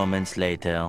moments later.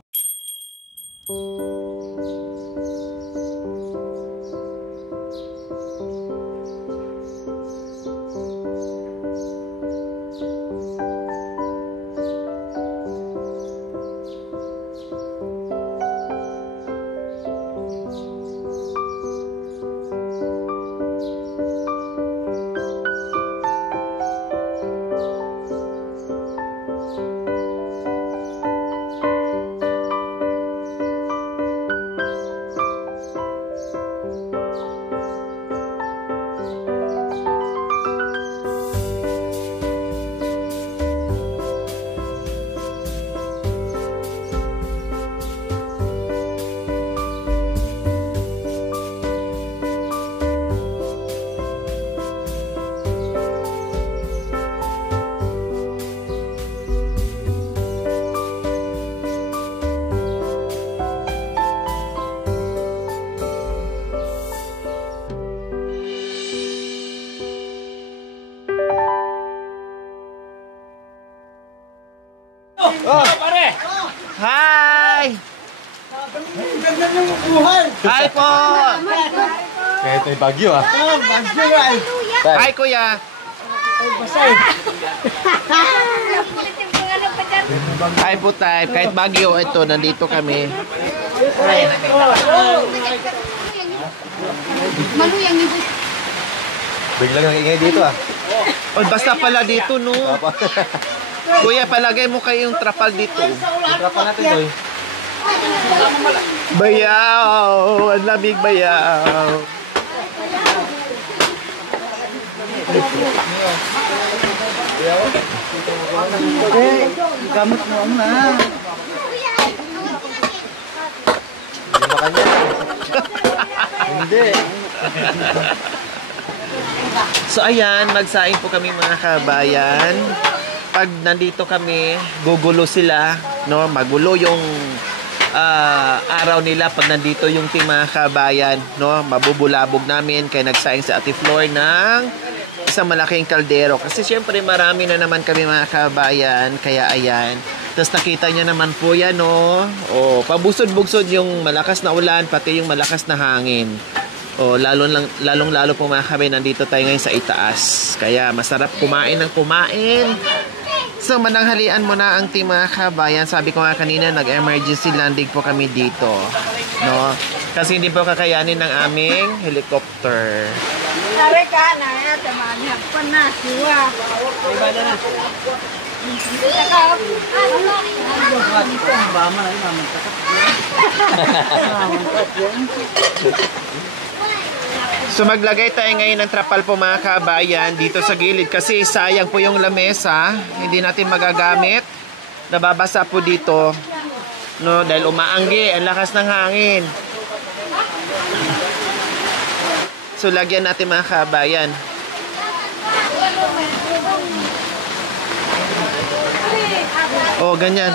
Oh, pare! Hi! Hi po! Kahit may bagyo ah. Hi kuya! Hi po tayo. Kahit bagyo, ito, nandito kami. Maluyang yung Biglang ang ingay dito ah. Oh, basta pala dito, no? Kuya, palagay mo kayong trapal dito. Trapal natin boy. Bayaw! Ang lamig bayaw! Gamot mo na. Hindi makanya. Hindi. So ayan, magsaing po kami mga kabayan. Pag nandito kami, gugulo sila, no? Magulo yung araw nila pag nandito yung team mga kabayan, no? Mabubulabog namin kaya nagsaing sa Ate Flor ng isang malaking kaldero. Kasi syempre marami na naman kami mga kabayan, kaya ayan. Tapos nakita nyo naman po yan, no? O, pabusod-bugsod yung malakas na ulan, pati yung malakas na hangin. O, lalong-lalo po mga kabayan, nandito tayo ngayon sa itaas. Kaya masarap kumain ng kumain. So, mananghalian mo na ang team mga kabayan. Sabi ko nga kanina, nag-emergency landing po kami dito. No? Kasi hindi po kakayanin ng aming helicopter. Nare ka na ya, tamanya pana siwa. Ibala na. Bama na naman. So maglagay tayo ngayon ng trapal po mga kabayan dito sa gilid kasi sayang po yung lamesa, hindi natin magagamit. Nababasa po dito, no, dahil umaanggi, ang lakas ng hangin. So lagyan natin mga kabayan. Oh, ganyan.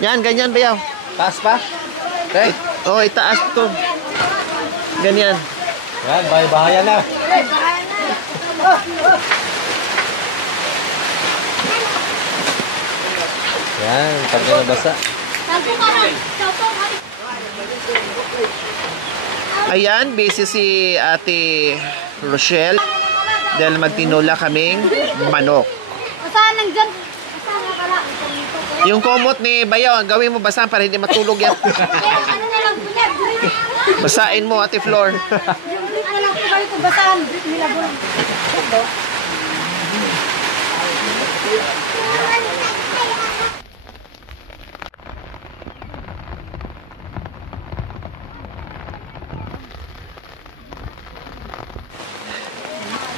Yan, ganyan ba yaw? Taas pa? Okay. Oh, itaas to. Ganyan. Yan, bahay-bahaya na. Yan, pag nabasa. Ayan, busy si Ate Rochelle dahil magtinula kaming manok. Saan nang dyan? Yung komot ni Bayaw, gawin mo basahan para hindi matulog yan. Ano na lang po niya? Basain mo, Ate Flor. Ano lang po kayo kung basaan? Nila po.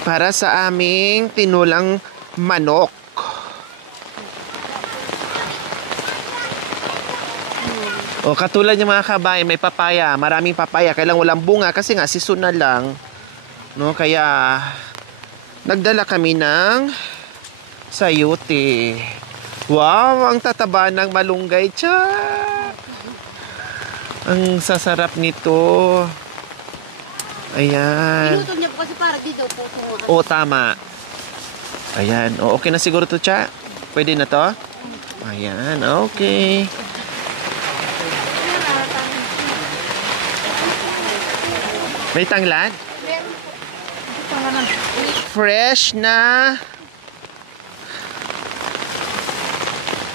Para sa aming tinulang manok. O, katulad ng mga kabayan, may papaya, maraming papaya, kailang walang bunga kasi nga seasonal lang. No, kaya nagdala kami ng sayote. Wow, ang tataba ng malunggay. Tsa! Ang sasarap nito. Ayan. Inuto niya po kasi para dito po. O, tama. Ayan. O, okay na siguro to, Cha? Pwede na to? Ayan, okay. May tanglad? Meron po. Ito nga lang. Fresh na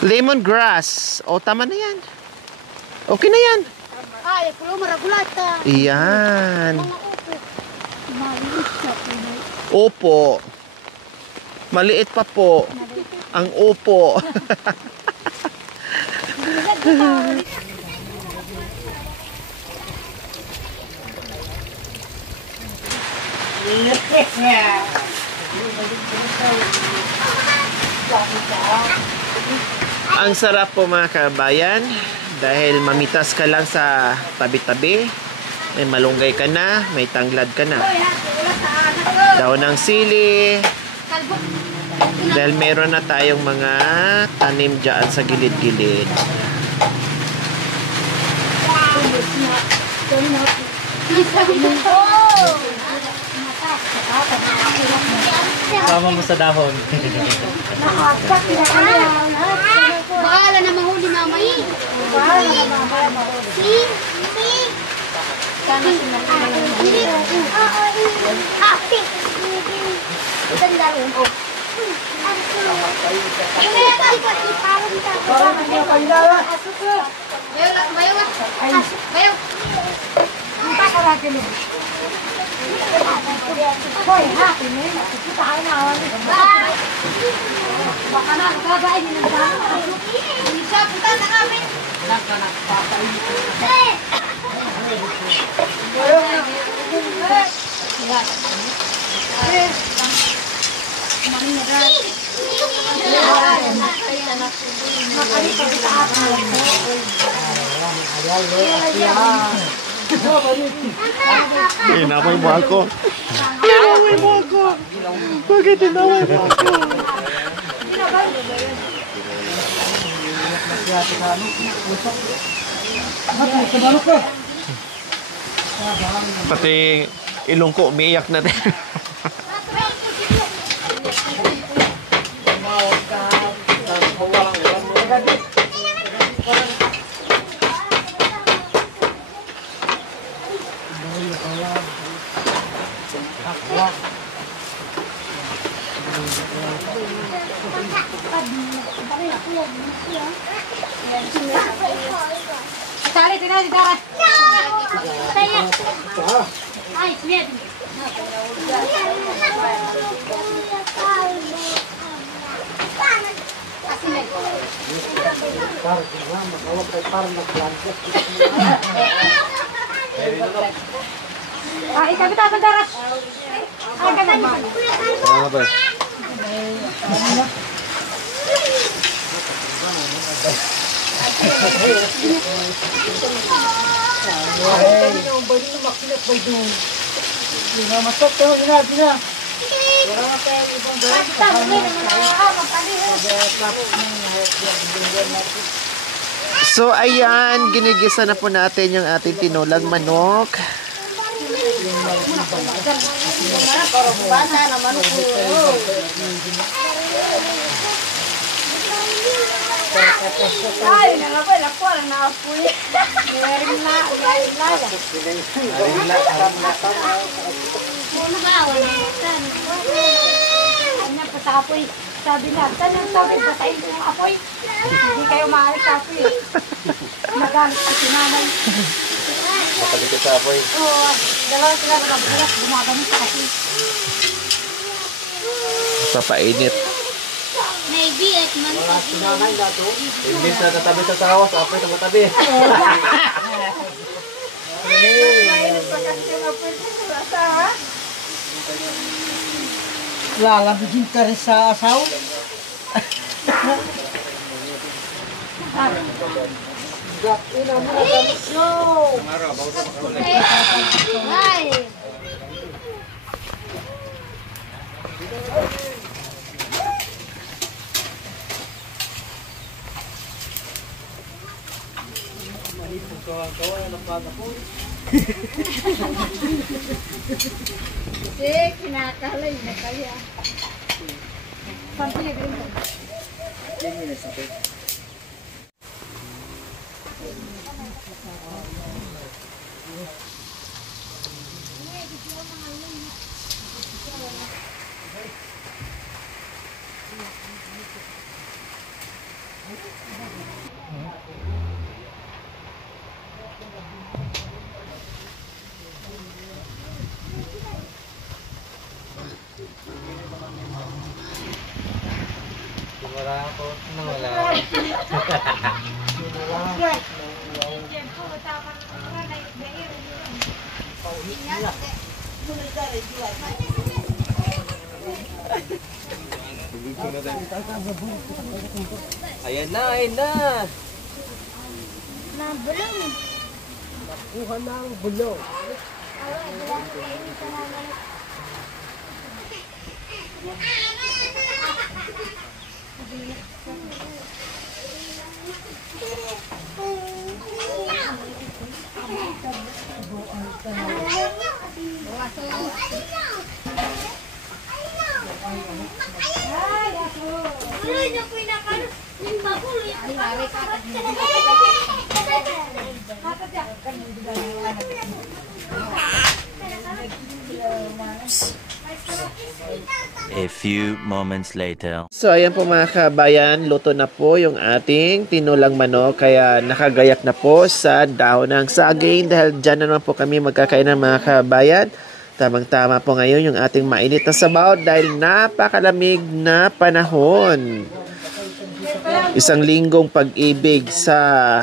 lemongrass. O, tama na yan. Okay na yan. Ay, kulo maragulata. Yan. Mga upo. Maliit siya po. Opo. Maliit pa po. Ang opo. Ang sarap po mga kabayan dahil mamitas ka lang sa tabi-tabi. May malunggay ka na, may tanglad ka na. Daon ng sili. Dahil meron na tayong mga tanim dyan sa gilid-gilid. Sama mo sa dahon. Bahala na mahuli mamay. Bahala na mamay. Sana Inaway mo ako. Inaway mo ako. Bakit inaway mo ako? Pati ilong ko umiiyak na din. Tarik tidak ditarik. Ay, lihat. Ah, ikaw kita daras. Ah, ganun. Sama ba? So ayan, ginigisa na po natin yung ating tinulang manok. Ay, nalapoy, lapoy, nalapoy. Meron na, meron na. Ano ba? Ano pa sa apoy? Sabi na, tanong sabi, patayin ko yung apoy. Hindi kayo maaari sa apoy. Nagalit si sinanay. Pagkita ka sa apoy. Oo, dalawa sila nakabulas, gumagamit sa apoy. Papainit. Maybe at Hindi sa tatabi sa sawa, sa apoy sa matabi. Lalabigin ka rin sa asaw. Ay! Kinakalay na kaya. Sampai rin. Ayan na, ayan na. Kuha ng bulong. A few moments later. So ayan po mga kabayan, luto na po yung ating tinulang manok, kaya nakagayak na po sa dahon ng saging dahil dyan na naman po kami magkakain ng mga kabayan. Tamang-tama po ngayon yung ating mainit na sabaw dahil napakalamig na panahon. Isang linggong pag-ibig sa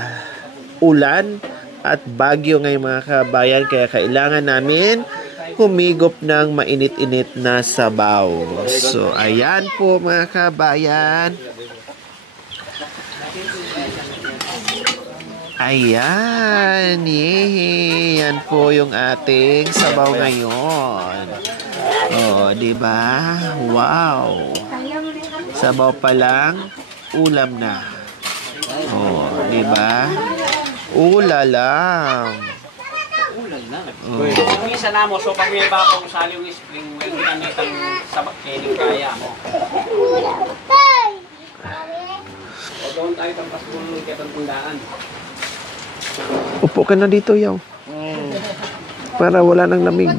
ulan at bagyo ngayon mga kabayan, kaya kailangan namin humigop ng mainit-init na sabaw. So, ayan po mga kabayan. Ayan. Yay. Yan po yung ating sabaw ngayon. Oh, di ba? Wow. Sabaw pa lang, ulam na. Oh, di ba? Ulalang. Minsan na mo, so pag may bakong sali yung spring wheel, ginamit ang sabak kening kaya mo. O doon tayo tampas mo ng kitang tundaan. Upo ka na dito, yaw. Para wala nang lamig.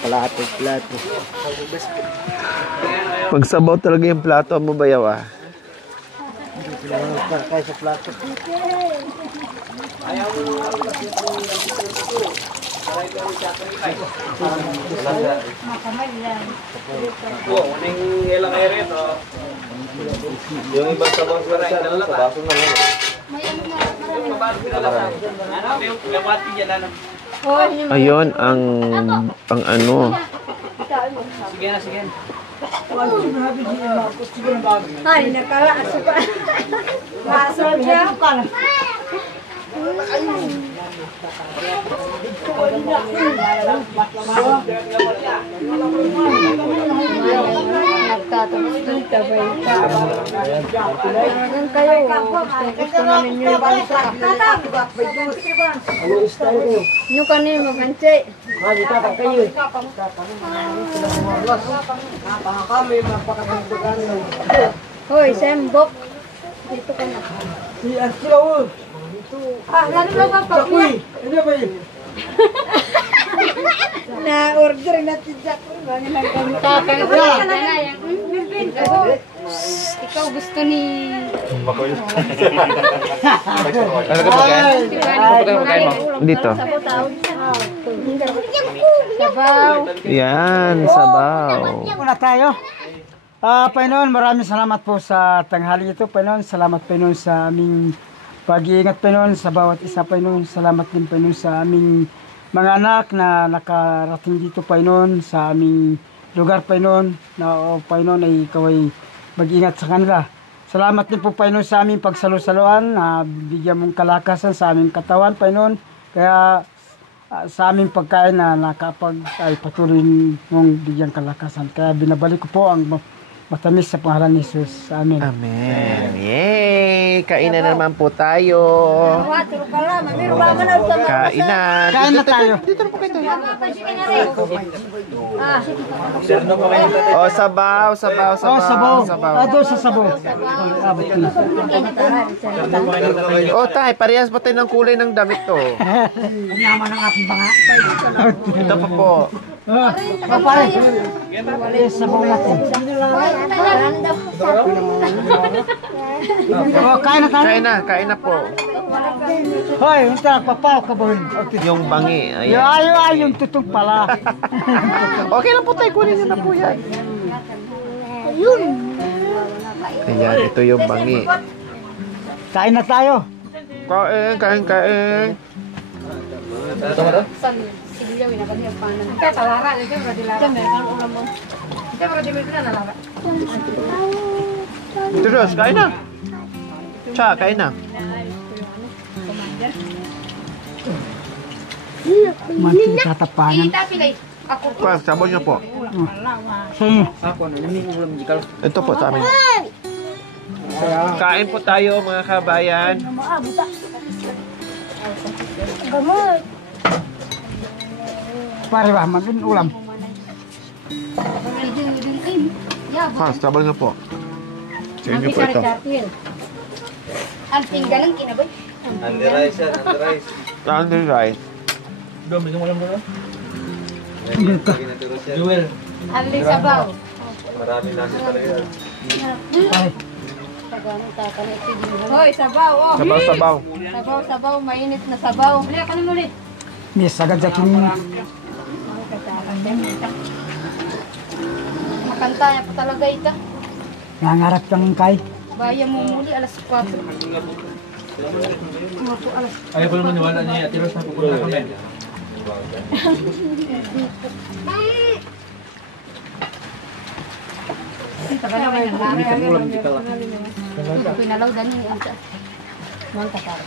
Plato. Pag sabaw talaga yung plato mo ba, yaw ah? Kaya sa plato. Ayaw mo uning ilang kaya rito. Yung ibang sabaw sa baso na lang. Yung babato pinalasan. Ano? Yung labati dyan lang. Ayun ang ano. Sige na, sige na. Ay, nakalaas pa. Masol siya. Nagtatapos doon, tabay ka. Hanggang kayo, gusto na ninyo yung bansa. Nyo kanil magansi. Hoy, sembok. Dito ka na. Si Arkilaw. Lalo lang ang pagkuya. Ano ba yun? Na-order natin dyan. Ikaw gusto ni... Dito. Sabaw. Yan, sabaw. Una tayo. Panginoon, maraming salamat po sa tanghali ito. Panginoon, salamat Panginoon sa aming pag-iingat Panginoon sa bawat isa Panginoon. Salamat din Panginoon sa aming mga anak na nakarating dito Panginoon sa aming lugar Panginoon. Na Panginoon ay ikaw ay mag-ingat sa kanila. Salamat din po Panginoon sa aming pagsalusaluan na bigyan mong kalakasan sa aming katawan Panginoon. Kaya sa aming pagkain na nakapag ay patuloy mong bigyan kalakasan. Kaya binabalik ko po ang matamis sa pangalan ni Jesus. Amen. Amen. Yay! Kainan na naman po tayo. Kainan. Kain na tayo. Oh, sabaw. Sabaw. Doon sa sabaw. Abot ko na. Oh, tay, parehas ba tayo ng kulay ng damit to? Naman ang ating banga. Ito pa po. Pare. Sabaw natin. Kain na po. Hoy, unta papaw ka ba? Yung bangi. Yung Ayan. yung tutog pala. Okay lang po tayo, kunin na po yan. Ayun. Ayan, ito yung bangi. Kain na tayo. Kain. San, sige gawin na kanya paano. Kaya talara, ito yung radila. Kaya meron ulam mo. Kaya radila ko na nalara. Tiros, kain na. Cha, kain na. Manting tatapanan. Ita pilay. Ako po. Pa, sabon niyo po. Sa inyo. Ito po sa amin. Kain po tayo mga kabayan. Pare ba, maging ulam. Pa, sabon niyo po. Sa inyo po ito. Ang tinggalan kinabay. Andy rice yan, Andy rice. Tandy rice. Jewel. Ang sabaw. Marami nasi talaga. Hoy, sabaw. Oh. Sabaw-sabaw. Sabaw, mainit na sabaw. Wala ka naman ulit. Miss, agad sa king. Makanta niya pa talaga ito. Nangarap kang kay. Bayan mo muli alas 4. Ayaw ko naman niwala niya, Ate Rose, napupunta kami. Pinalaw dani anta. Mangka para.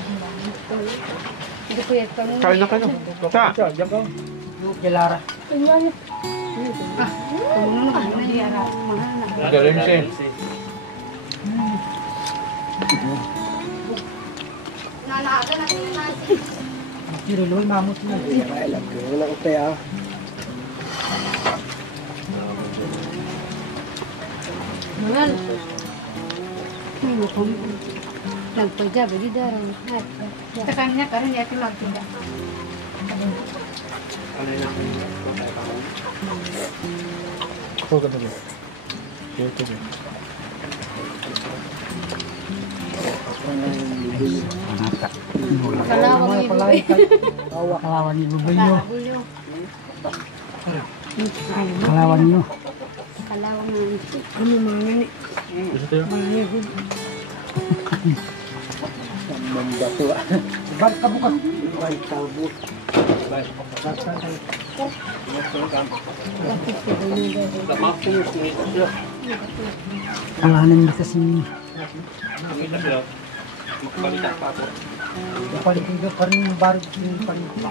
Hindi ko ito. Kain na kayo. Cha. Kilara. Galing siya. Nanaaga na sila nasi. Kiruloy, mamot na. Alam ko, wala ko kaya. Well. Nagpagja, bagi darang. Sa kanya, karon niya ito lang tinda. Kalawang ibu. Kalawan ni Bubayo. Kalawan niyo. Kalawang nanti. Ano mga ni? Ba't ka bukas? Alanan mo kasi paligid pa rin yung barog yung paligid.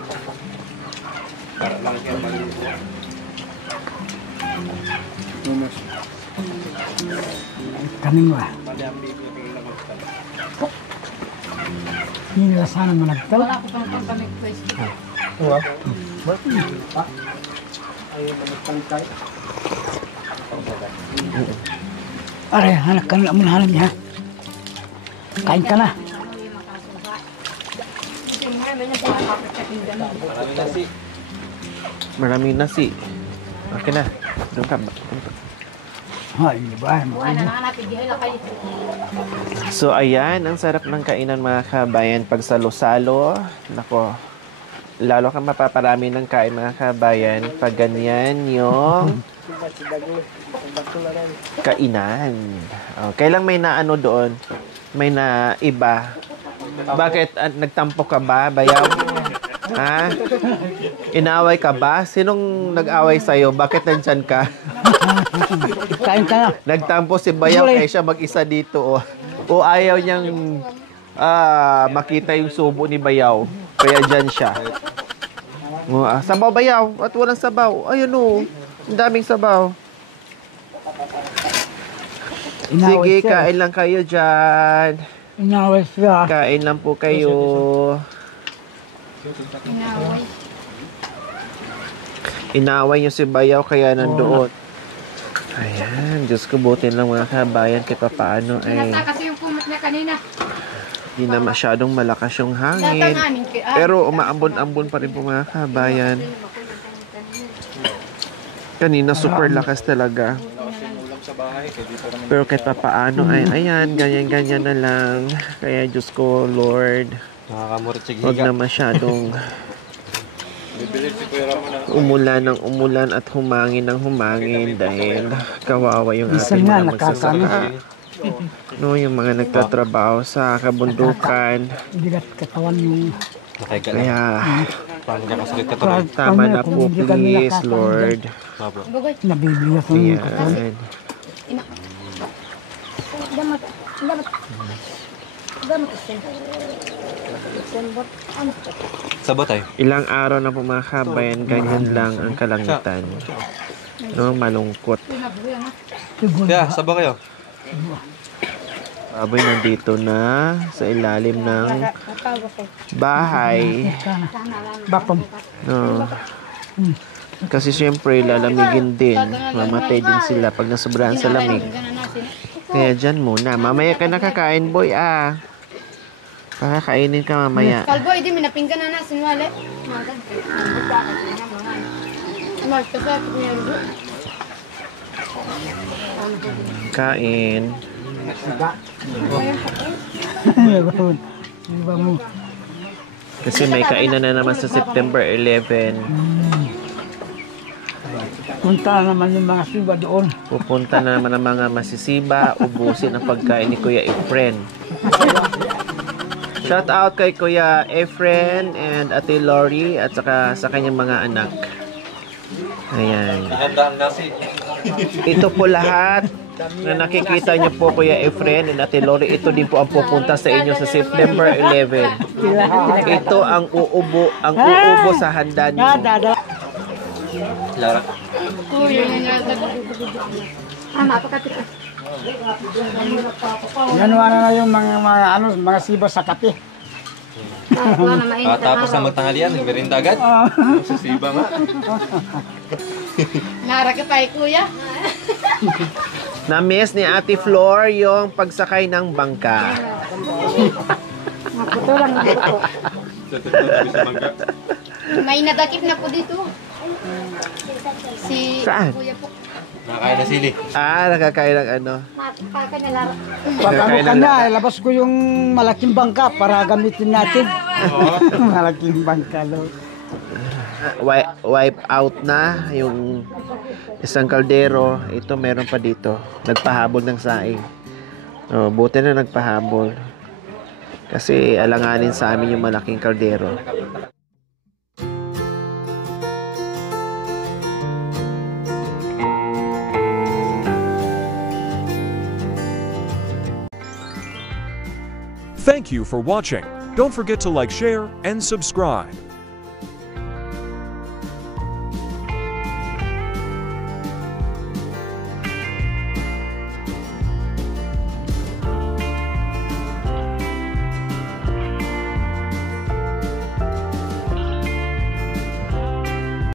Kami mo ah. Hindi nila sana managtaw. Wala ko pang pagkamig pwesto. Aray, hanak ka na muna halam niya. Kain ka na. Marami nasi. Maraming nasi. Okay na. Doon ka. Ay, di ba? Buwan na nanganapin, di ay lakay. So ayan, ang sarap ng kainan mga kabayan pag salo-salo. Nako, lalo kang mapaparami ng kain mga kabayan pag ganyan yung kainan. Kailang may naano doon? May na iba. Bakit? Nagtampo ka ba, bayaw? Ha? Inaway ka ba? Sinong nag-away sa'yo? Bakit nandyan ka? Kain ka na. Nagtampo si bayaw kaya siya mag-isa dito. O ayaw niyang makita yung subo ni bayaw. Kaya dyan siya. Sabaw bayaw. At walang sabaw. Ayun o. Ang daming sabaw. Sige, kain lang kayo dyan. Inaway siya. Kain lang po kayo. Inaway niyo si bayaw kaya nandoon. Ayan, Diyos ko, butin lang mga kabayan kahit paano ay Kasi yung kumot niya kanina. hindi na masyadong malakas yung hangin. Pero umaambon-ambon pa rin po mga kabayan. Kanina super lakas talaga. Pero kahit paano ay ayan, ganyan-ganyan na lang. Kaya Diyos ko, Lord, huwag na masyadong umulan ng umulan at humangin ng humangin dahil kawawa yung ating mga magsasaka. No, yung mga nagtatrabaho sa kabundukan. Bigat katawan yung... Kaya, Paano niya kasalit ka tama na po, please, Lord. Nabibiyak yung katawan. Ayan. Damat. Sabot tayo. Ilang araw na po mga kabayan, ganyan lang ang kalangitan. No, malungkot. Kaya, sabot kayo. Baboy nandito na sa ilalim ng bahay. Bapam. No. Kasi syempre lalamigin din. Mamatay din sila pag nasobrahan sa lamig. Kaya dyan muna. Mamaya ka nakakain, boy, ah. Pakakainin ka mamaya. Kalbo, hindi minapinggan na nasin wale. Magpasakit niya rin. Kain. Iba mo. Kasi may kainan na naman sa September 11. Punta naman yung mga siba doon. Pupunta na naman ang mga masisiba, ubusin ang pagkain ni Kuya Efren. Shout out kay Kuya Efren and Ate Lori at saka sa kanyang mga anak. Ayan. Handaan nasi. Ito po lahat na nakikita niyo po Kuya Efren and Ate Lori. Ito din po ang pupunta sa inyo sa September 11. Ito ang uubo sa handa niyo. Lara. Kuya niya. Napakatik. Yan na yung mga siba sa kape. Tapos na magtanghalian, merinda agad. Susiba nga. Nara ka pa kuya. Na-miss ni Ate Flor yung pagsakay ng bangka. Naputo lang ako. May nadakip na po dito. Si Saan? kuya po. Nakakain na sili. Nakakain ng ano. Napaka niya laro. Pag ano ka na, ilabas ko yung malaking bangka para gamitin natin. Malaking bangka, lo. Wipe out na yung isang kaldero. Ito meron pa dito. Nagpahabol ng saing. Buti na nagpahabol. Kasi alanganin sa amin yung malaking kaldero. Thank you for watching. Don't forget to like, share, and subscribe.